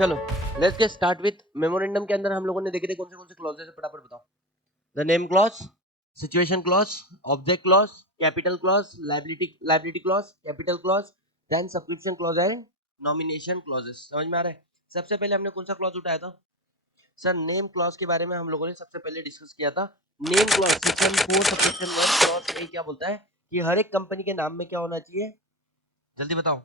चलो let's get start with memorandum के अंदर हम लोगों ने देखे थे कौन से क्लॉजेस है, फटाफट बताओ। The name clause, situation clause, object clause, capital clause, liability clause, capital clause, then subscription clause and nomination clauses. समझ में आ रहा है? सबसे पहले हमने कौन सा क्लॉज उठाया था सर? नेम क्लॉज के बारे में हम लोगों ने सबसे पहले डिस्कस किया था। Name clause section 4 subscription 1 clause A क्या बोलता है कि हर एक कंपनी के नाम में क्या होना चाहिए, जल्दी बताओ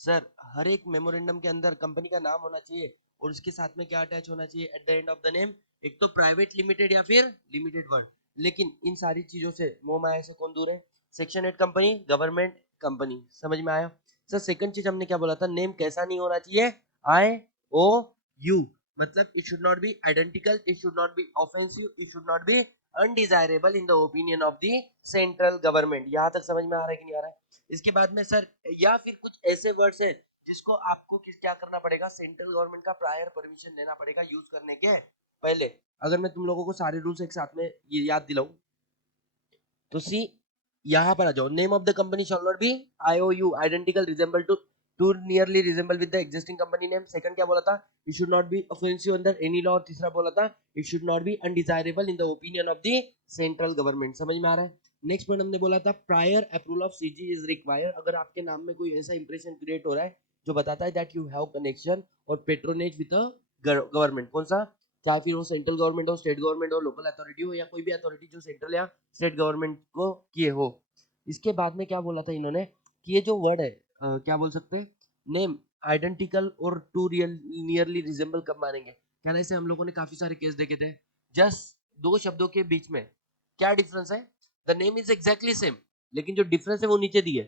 सर। हर एक मेमोरेंडम के अंदर कंपनी का नाम होना चाहिए और उसके साथ में क्या अटैच होना चाहिए at the end of the name? एक तो प्राइवेट लिमिटेड या फिर लिमिटेड वर्ड। लेकिन इन सारी चीजों से मोह माया से कौन दूर है? Section 8 company, government company. समझ में आया सर? सेकंड चीज हमने क्या बोला था? नेम कैसा नहीं होना चाहिए? आई ओ यू, मतलब it should not be identical, it should not be offensive, it should not be undesirable in the opinion of the central government. यहां तक समझ में आ रहा है कि नहीं आ रहा है? इसके बाद में सर या फिर कुछ ऐसे वर्ड्स है जिसको आपको क्या करना पड़ेगा? सेंट्रल गवर्नमेंट का प्रायर परमिशन लेना पड़ेगा यूज करने के पहले। अगर मैं तुम लोगों को सारे रूल्स एक साथ में ये याद दिलाऊं तो सी यहाँ पर आ जाओ। Name of the company shall not be IOU identical resemble to nearly resemble with the existing company name. Second क्या बोला था? It should not be offensive under any law. और तीसरा बोला था it should not be undesirable in the opinion of the central government. समझ में आ रहा है? नेक्स्ट पॉइंट हमने बोला था prior approval of CG is required. अगर आपके नाम में कोई ऐसा इंप्रेशन क्रिएट हो रहा है जो बताता है दैट यू हैव कनेक्शन और पेट्रोनेज विद द गवर्नमेंट, कौन सा? चाहे फिर वो सेंट्रल गवर्नमेंट हो, स्टेट गवर्नमेंट हो, लोकल अथॉरिटी हो या कोई भी अथॉरिटी जो सेंट्रल या स्टेट गवर्नमेंट को किए हो। इसके बाद में क्या बोला था इन्होंने कि ये जो वर्ड है क्या बोल सकते हैं? नेम आइडेंटिकल और टू रियल नियरली रिजेंबल कब मानेंगे? कहने से हम लोगों ने काफी सारे केस देखे थे। जस्ट दो शब्दों के बीच में क्या डिफरेंस है? The name is exactly same, लेकिन जो डिफरेंस है वो नीचे दिए।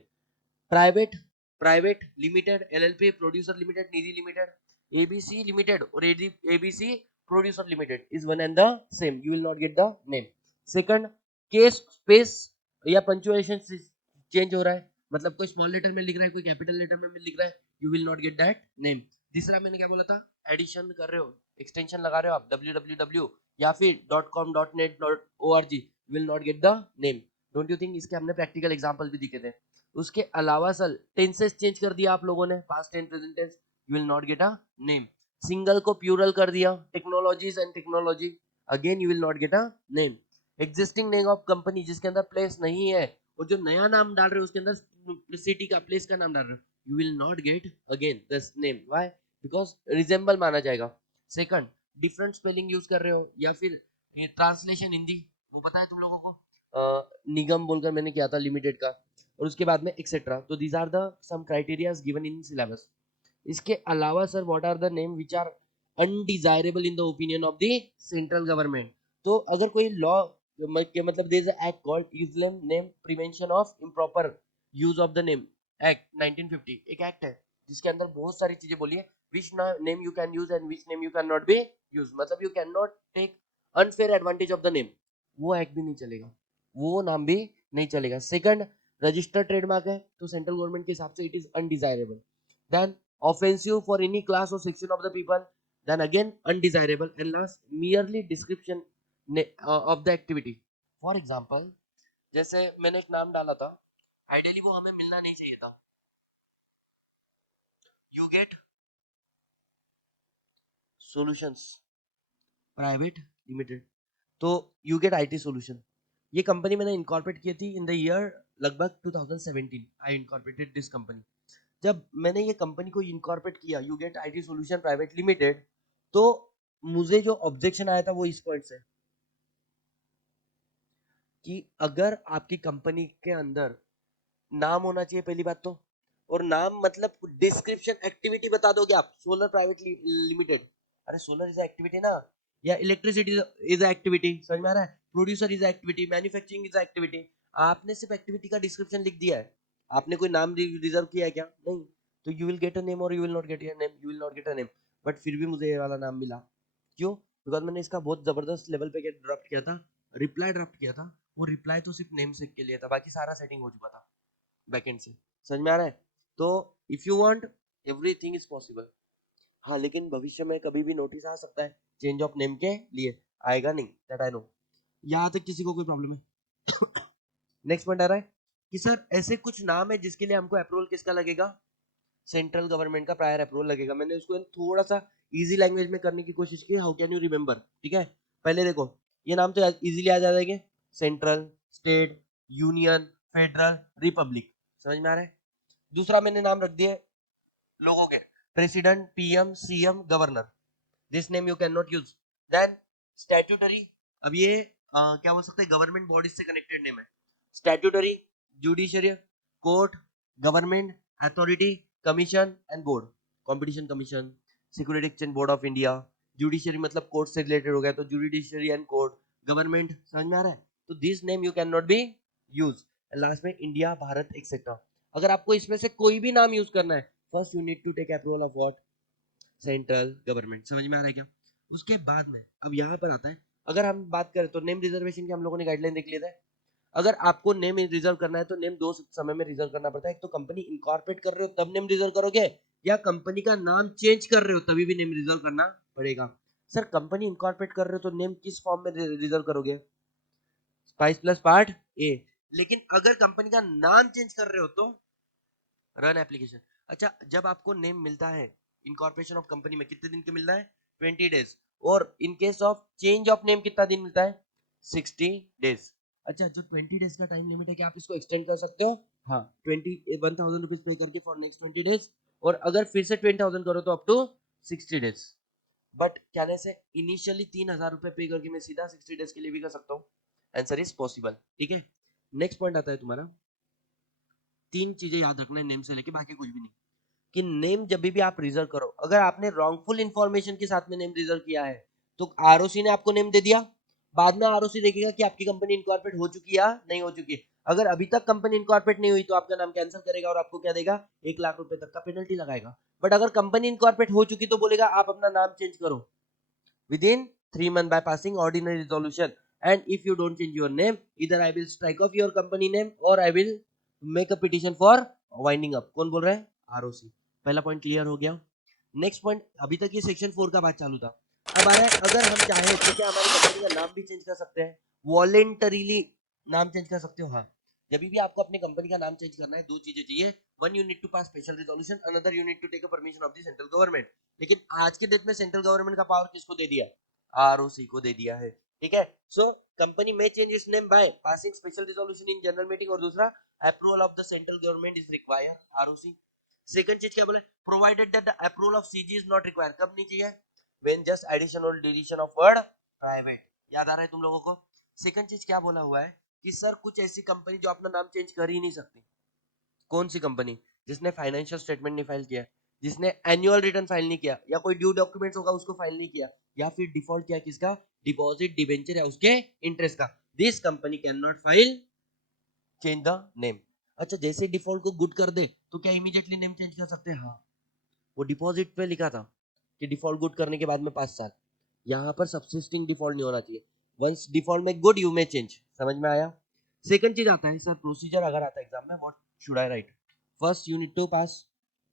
Private, private limited, LLP producer limited, Nidhi limited, ABC limited और ABC producer limited is one and the same, you will not get the name. Second, case space या punctuation change हो रहा है, मतलब कोई स्मॉल लेटर में लिख रहा है, कोई कैपिटल लेटर में लिख रहा है, you will not get that name. तीसरा मैंने क्या बोला था? एडिशन कर रहे हो, एक्सटेंशन लगा रहे हो आप www या फिर .com .net .org, you will not get the name. Don't you think इसके हमने प्रैक्टिकल एग्जांपल भी दिखे थे? उसके अलावा सर टेंसेस चेंज कर दिया आप लोगों ने, past tense, present tense, you will not get a name. Single को प्लूरल कर दिया, technologies and technology, again you will not get a name. Existing name of company जिसके अंदर प्लेस नहीं है और जो नया नाम डाल रहे हो उसके अंदर सिटी का, प्लेस का नाम डाल रहे हो, you will not gate again this name. Why? Because resemble माना जाएगा। सेकंड, डिफरेंट स्पेलिंग यूज कर रहे हो या फिर ट्रांसलेशन हिंदी, वो पता है तुम लोगों को? निगम बोलकर मैंने किया था लिमिटेड का, और उसके बाद में एक्सेट्रा। तो these are the some criterias given in syllabus. इसके अलावा sir what are the name which are undesirable in the opinion of the central government? तो अगर कोई लॉ मतलब there is a act called useless name prevention of improper use of the name act 1950, एक act है जिसके अंदर बहुत सारी चीजें बोली है, which name you can use and which name you cannot be use, मतलब you cannot take unfair advantage of the name, वो एक्ट भी नहीं चलेगा, वो नाम भी नहीं चलेगा। सेकंड, रजिस्टर्ड ट्रेडमार्क है तो सेंट्रल गवर्नमेंट के हिसाब से it is undesirable. Then offensive for any class or section of the people, then again undesirable, and last merely description of the activity। for example, जैसे मैंने एक नाम डाला था, आइडियली वो हमें मिलना नहीं चाहिए था, you get solutions private limited, तो यू गेट IT सॉल्यूशन। ये कंपनी मैंने इनकॉर्पोरेट की थी इन द ईयर लगभग 2017, आई इनकॉर्पोरेटेड दिस कंपनी। जब मैंने ये कंपनी को इनकॉर्पोरेट किया, you get IT solution private limited, तो मुझे जो ऑब्जेक्शन आया था वो इस पॉइंट से कि अगर आपकी कंपनी के अंदर नाम होना चाहिए पहली बात तो, और नाम मतलब डिस्क्रिप्शन एक्टिविटी बता दोगे आप, सोलर प्राइवेट लिमिटेड, अरे सोलर इज एक्टिविटी ना, या इलेक्ट्रिसिटी इज एक्टिविटी, समझ में आ रहा है? Producer is activity, manufacturing is activity, आपने सिर्फ एक्टिविटी का डिस्क्रिप्शन लिख दिया है, आपने कोई नाम रिजर्व किया है क्या? नहीं। तो you will get a name और you will not get a name, you will not get a name. But फिर भी मुझे ये वाला नाम मिला, क्यों? बिकॉज मैंने इसका बहुत जबरदस्त लेवल पे ड्राफ्ट किया था, रिप्लाई ड्राफ्ट किया था, वो रिप्लाई तो सिर्फ नेम से के लिए था, बाकी सारा सेटिंग हो चुका था बैकएंड से। समझ में आ रहा है? तो if you want everything is possible. हाँ, लेकिन भविष्य में कभी भी नोटिस आ सकता है चेंज ऑफ नेम के लिए, आएगा नहीं, दैट आई नो। यहाँ तक किसी को कोई प्रॉब्लम है? नेक्स्ट पॉइंट आ रहा है कि सर ऐसे कुछ नाम है जिसके लिए हमको अप्रूवल किसका लगेगा? सेंट्रल गवर्नमेंट का प्रायर अप्रूवल लगेगा। मैंने उसको थोड़ा सा इजी लैंग्वेज में करने की कोशिश की, हाउ कैन यू रिमेम्बर, ठीक है। पहले देखो ये नाम तो इजीली आ जाएंगे, central, state, union, federal, Republic, समझ में आ रहा है। दूसरा मैंने नाम रख दिए लोगों के, president, PM, CM, governor, this name you can not use. Then statutory, अब ये क्या बोल सकते हैं, गवर्नमेंट बॉडीज से कनेक्टेड नेम है। Statutory, judiciary, court, government authority, commission and board, competition commission, security exchange board of India. Judiciary मतलब court से रिलेटेड हो गया तो जुडिशरी एंड कोर्ट, गवर्नमेंट, समझ में आ रहा है। तो this name you can not be use. Last में इंडिया, भारत एक्सेट्रा। अगर आपको इसमें से कोई भी नाम यूज करना है, first you need to take approval of what, central government, समझ में आ रहा है क्या। उसके बाद में अब यहाँ पर आता है, अगर हम बात करें तो नेम रिजर्वेशन की हम लोगों ने गाइडलाइन देख लिया था। अगर आपको नेम रिजर्व करना है तो नेम दो समय में रिजर्व करना पड़ता है, एक तो कंपनी इनकॉर्पोरेट कर रहे हो तब नेम रिजर्व करोगे, या कंपनी का नाम चेंज कर रहे हो तभी भी नेम रिजर्व करना पड़ेगा। सर कंपनी इनकॉर्पोरेट कर रहे हो तो नेम किस फॉर्म में रिजर्व करोगे, स्पाइस प्लस पार्ट ए। लेकिन अगर कंपनी का नाम चेंज कर रहे हो तो रन एप्लीकेशन। अच्छा, जब आपको नेम मिलता है इनकॉर्पोरेशन ऑफ कंपनी में कितने दिन के मिलता है, 20 डेज। और in case of change of name कितना दिन मिलता है, 60 डेज। अच्छा, जो 20 डेज का टाइम लिमिट है, क्या आप इसको एक्सटेंड कर सकते हो, हाँ, 21,000 रुपीज पे करके फॉर नेक्स्ट 20 डेज। और अगर फिर से 20,000 करो तो अप टू 60 डेज। बट कहने से इनिशियली 3,000 रुपए पे करके मैं सीधा 60 डेज के लिए भी कर सकता हूँ, आंसर इज पॉसिबल, ठीक है। नेक्स्ट पॉइंट आता है तुम्हारा, तीन चीजें याद रखना है नेम से लेके बाकी कुछ भी नहीं, कि नेम जब भी आप रिजर्व करो, अगर आपने रॉन्गफुल इंफॉर्मेशन के साथ में नेम रिजर्व किया है तो आरओसी ने आपको नेम दे दिया, बाद में आरओसी देखेगा कि आपकी कंपनी इनकॉर्पोरेट हो चुकी है या नहीं हो चुकी है। अगर अभी तक कंपनी इनकॉर्पोरेट नहीं हुई तो आपका नाम कैंसिल करेगा और आपको क्या देगा, 1 लाख रुपए तक का पेनल्टी लगाएगा। बट अगर कंपनी इनकॉर्पोरेट हो चुकी तो बोलेगा आप अपना नाम चेंज करो within 3 months by passing ordinary resolution, and if you don't change your name, either I will strike off your company name or I will make a petition for winding up। कौन बोल रहा है, ROC. पहला point clear हो गया। Next point, अभी तक ये सेक्शन 4 का बात चालू था, अब आ रहा है अगर हम चाहे तो क्या हमारी कंपनी का नाम भी चेंज कर सकते हैं, वॉलेंटरीली नाम चेंज कर सकते हो, हाँ। जब भी आपको अपनी कंपनी का नाम चेंज करना है दो चीजें चाहिए, one you need to pass special resolution, another you need to take a permission of the central government. लेकिन आज के डेट में सेंट्रल गवर्नमेंट का पावर किसको दे दिया, आरओसी को दे दिया है, ठीक है। सो कंपनी में change it's name by passing special resolution in general meeting, और दूसरा approval of the central government is required, ROC. Second चीज क्या बोले, provided that the approval of CG is not required, कब नहीं चाहिए, व्हेन जस्ट एडिशन और deletion of word private, याद आ रहा है तुम लोगों को। सेकंड चीज क्या बोला हुआ है कि सर कुछ ऐसी कंपनी जो अपना नाम चेंज कर ही नहीं सकती, कौन सी कंपनी, जिसने फाइनेंशियल स्टेटमेंट नहीं फाइल किया, जिसने एनुअल रिटर्न फाइल नहीं किया, या कोई ड्यू डॉक्यूमेंट्स होगा उसको फाइल नहीं किया, या फिर डिफॉल्ट किया किसका, डिपॉजिट, डिबेंचर या उसके इंटरेस्ट का, this company can not file change the name. अच्छा, जैसे डिफॉल्ट को गुड कर दे तो क्या इमीडिएटली नेम चेंज कर सकते हैं, हाँ। वो डिपॉजिट पे लिखा था कि डिफॉल्ट गुड करने के बाद में 5 साल, यहाँ पर सबसिस्टिंग डिफॉल्ट नहीं होना चाहिए, वंस डिफॉल्ट में गुड यू में चेंज, समझ में आया। सेकंड चीज आता है सर प्रोसीजर, अगर आता है एग्जाम में, what should I right, first you need to pass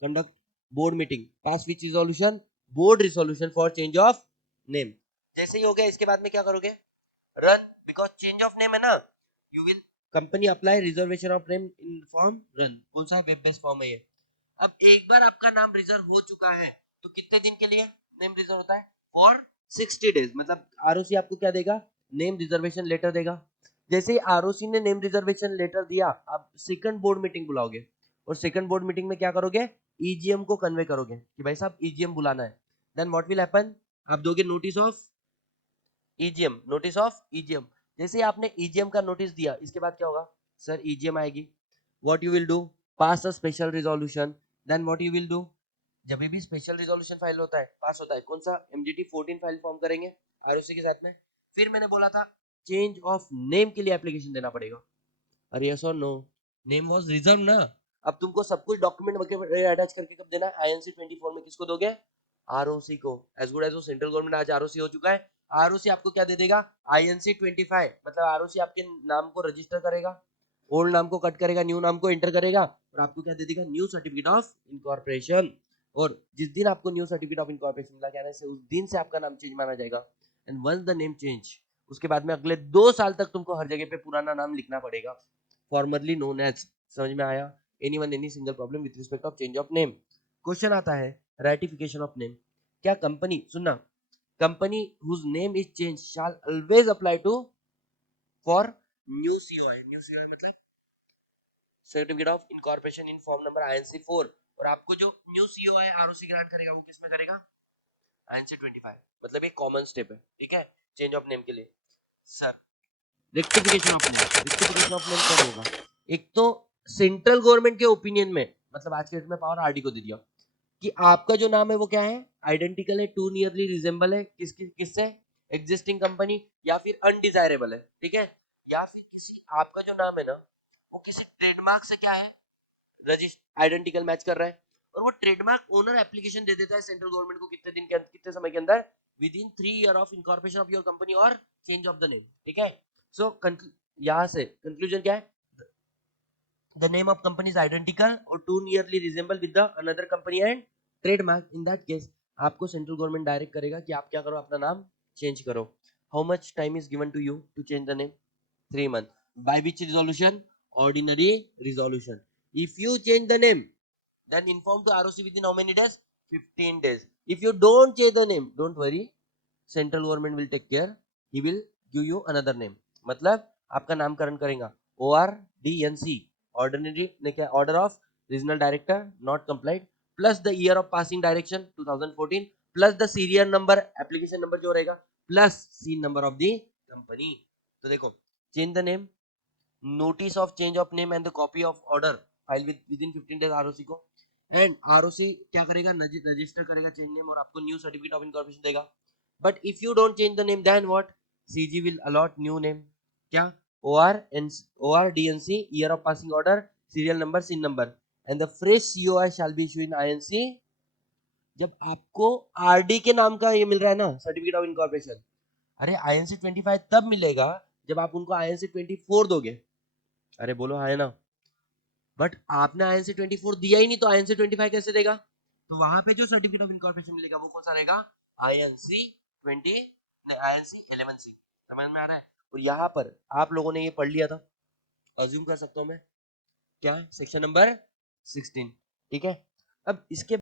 conduct board meeting, pass which resolution, board resolution for change of name। जैसे ही हो गया इसके बाद में क्या करोगे, run, because change of name है ना, you will company apply reservation of name in form run, कौन सा वेब बेस्ड फॉर्म है ये। अब एक बार आपका नाम रिजर्व हो चुका है तो कितने दिन के लिए नेम रिजर्व होता है, फॉर 60 डेज, मतलब आरओसी आपको क्या देगा, नेम रिजर्वेशन लेटर देगा। जैसे ही आरओसी ने नेम रिजर्वेशन लेटर दिया, आप सेकंड बोर्ड मीटिंग बुलाओगे, और सेकंड बोर्ड मीटिंग में क्या करोगे, ईजीएम को कन्वे करोगे कि भाई साहब ईजीएम बुलाना है। देन व्हाट विल हैपन, आप दोगे notice of EGM, notice of EGM. जैसे ही आपने ईजीएम का नोटिस दिया इसके बाद क्या होगा, सर ईजीएम आएगी, what you will do, pass a special resolution. Then what you will do, जब भी स्पेशल रिजोल्यूशन फाइल होता है, पास होता है, कौन सा, एमजीटी 14 फाइल फॉर्म करेंगे आरओसी के साथ में। फिर मैंने बोला था चेंज ऑफ नेम के लिए एप्लीकेशन देना पड़ेगा, अरे यस और नो, नेम वाज रिजर्व ना। अब तुमको सब कुछ डॉक्यूमेंट वगैरह अटैच करके कब देना है, आईएनसी 24 में किसको दोगे, आरओसी को। एज गुड एज वो सेंट्रल गवर्नमेंट आज आरओसी हो चुका है, आरओसी आपको क्या दे देगा, आईएनसी 25, मतलब आरओसी आपके नाम को रजिस्टर करेगा, ओल्ड नाम को कट करेगा, न्यू नाम को एंटर करेगा, और आपको क्या दे देगा, न्यू सर्टिफिकेट ऑफ इनकॉर्पोरेशन। और जिस दिन आपको न्यू सर्टिफिकेट ऑफ इनकॉर्पोरेशन मिला, कहने से उस दिन से आपका नाम चेंज माना जाएगा। And once the name change, उसके बाद में अगले 2 साल तक तुमको हर जगह पे पुराना नाम लिखना पड़ेगा, फॉर्मरली नोन एज, समझ में आया। Anyone any single problem with respect of change of name. Question आता है राइटिफिकेशन ऑफ नेम, क्या कंपनी, सुनना, company whose name is changed shall always apply to for new COI, new COI मतलब certificate of incorporation in form number INC4, और आपको जो new COI ROC grant करेगा वो किस में करेगा, INC25, मतलब एक कॉमन स्टेप है, ठीक है, चेंज ऑफ नेम के लिए। Sir rectification of name, rectification of name कब होगा, एक तो सेंट्रल गवर्नमेंट के ओपिनियन में, मतलब आज के डेट में पावर आरडी को दे दिया कि आपका जो नाम है वो क्या है, आइडेंटिकल है, टू नियरली रिजेंबल है, किससे, एग्जिस्टिंग कंपनी, या फिर अनडिजायरेबल है, ठीक है, या फिर किसी, आपका जो नाम है ना वो किसी ट्रेडमार्क से क्या है, रजिस्टर आइडेंटिकल मैच कर रहा है, और वो ट्रेडमार्क ओनर एप्लीकेशन दे देता है सेंट्रल गवर्नमेंट को कितने दिन के अंदर, कितने समय के अंदर, with in 3 year of incorporation of your company और चेंज ऑफ द नेम, ठीक है। सो यहां से कंक्लूजन क्या है, the name of company is identical or too nearly resemble with the another company and trademark, in that case आपको central government direct करेगा कि आप क्या करो, अपना नाम चेंज करो। How much time is given to you to change the name, 3 months. By which resolution, ordinary resolution. If you change the name, then inform to ROC within how many days, 15 days. If you don't change the name, don't worry, central government will take care, he will give you another name, मतलब आपका नामकरण करेगा, ORDNC, ordinary क्या, order of regional director not complied, plus the year of passing direction 2014, plus the serial number, application number जो रहेगा, plus CIN number of the company. तो देखो, change the name, notice of change of name and the copy of order file within 15 days ROC को, and ROC क्या करेगा, register करेगा change name और आपको न्यू सर्टिफिकेट ऑफ इनकॉर्पोरेशन देगा। But if you don't change the name, then what? CG will allot new name. क्या? ORDNC, year of passing order, serial number, SIN number, and the fresh COI shall be issued in INC जब आपको RD के नाम का ये मिल रहा है ना, सर्टिफिकेट ऑफ इनकॉर्पोरेशन। अरे INC25 तब मिलेगा जब आप उनको INC24 दोगे। अरे बोलो हाँ है ना, बट आपने INC24 दिया ही नहीं तो INC25 कैसे देगा, तो वहां पे जो सर्टिफिकेट ऑफ इनकॉर्पोरेशन मिलेगा वो कौन सा रहेगा, INC20, नहीं INC11C, समझ में आ रहा है। और यहाँ पर आप लोगों ने ये पढ़ लिया था, अज्यूम कर सकता हूँ मैं, क्या है, सेक्शन नंबर 16, ठीक है। अब इसके